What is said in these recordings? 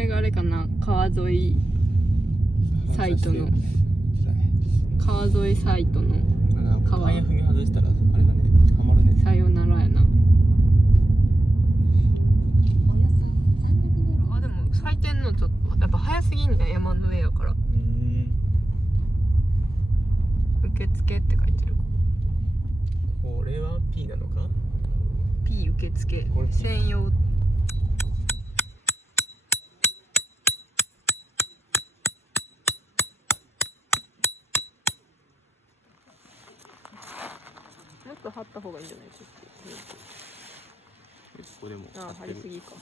れがあれかな、川沿いサイトの川沿いサイトの川。タイヤ踏み外したらあれだね、はまるね。さよならやな。あ、でも咲いてんのちょっとやっぱ早すぎんね、山の上やから。受付って書いてる。これは P なのか？ P 受付これ P 専用。もっと張った方がいいんじゃないですか。ここでもああ、張りすぎか。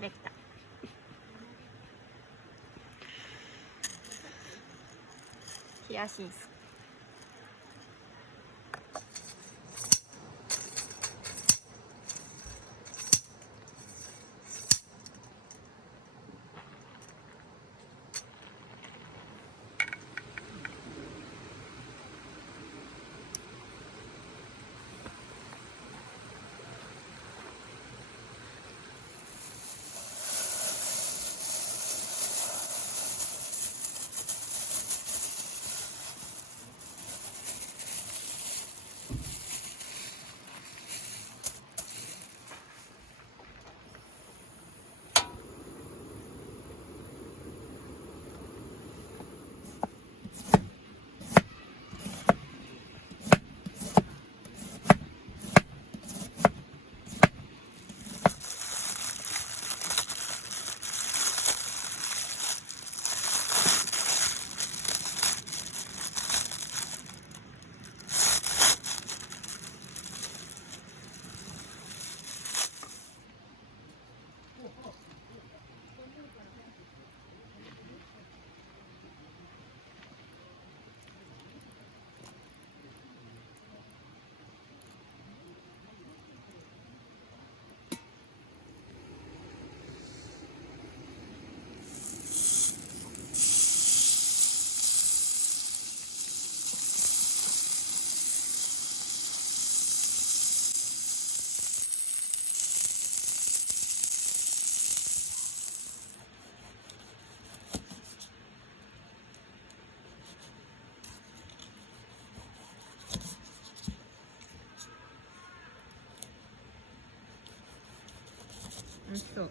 できた。ヒヤシンス。美味しそう。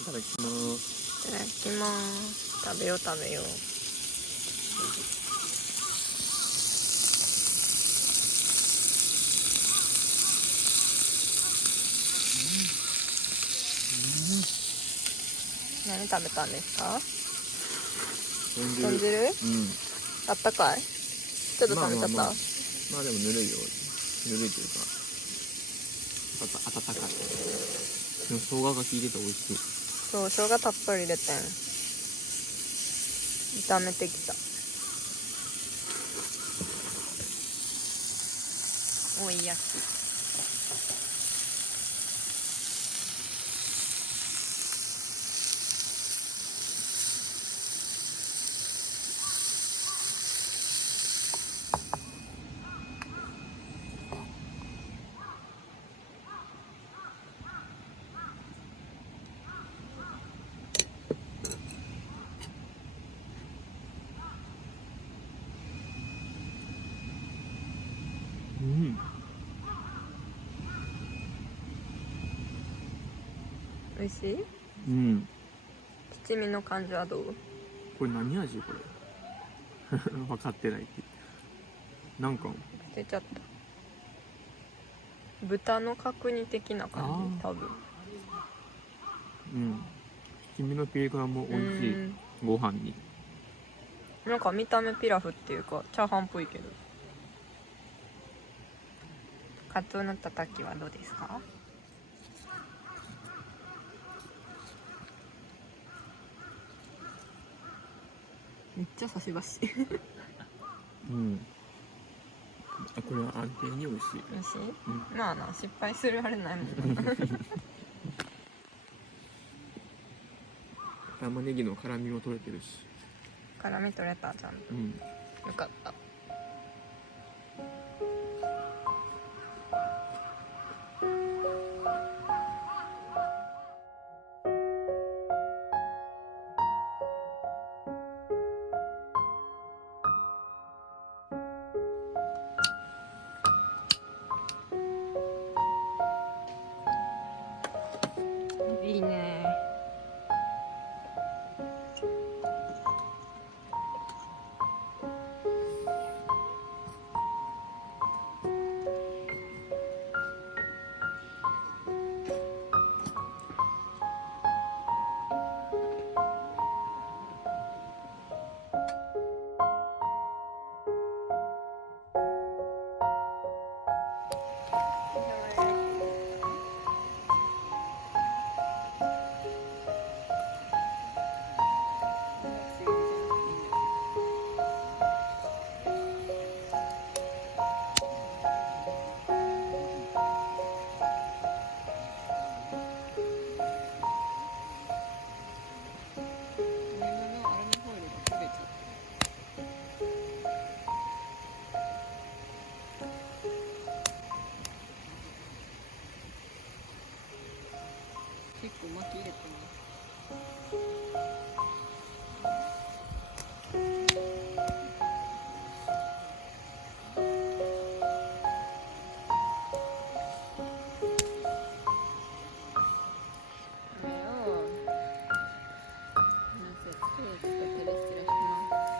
いただきます。いただきます。食べよう食べよう。何食べたんですか？豚汁？うん。あったかい？ちょっと冷めちゃった？まあでもぬるいよ。ぬるいというか温かい。でも生姜が効いてて美味しい。そう、生姜たっぷり入れてん。炒めてきた。おいやき。うん。美味しい？うん。七味の感じはどう？これ何味これ？分かってないって。なんか捨てちゃった。豚の角煮的な感じ、多分。うん。七味のピリ辛も美味しい。ご飯に。なんか見た目ピラフっていうかチャーハンっぽいけど。カツオのたたきはどうですか？めっちゃ差し箸。うん。これは安定に美味しい。美味しい？うん。まあな、失敗するあれないもんな。玉ねぎの辛みも取れてるし。辛み取れたちゃんと。うん。よかった。手でスラします。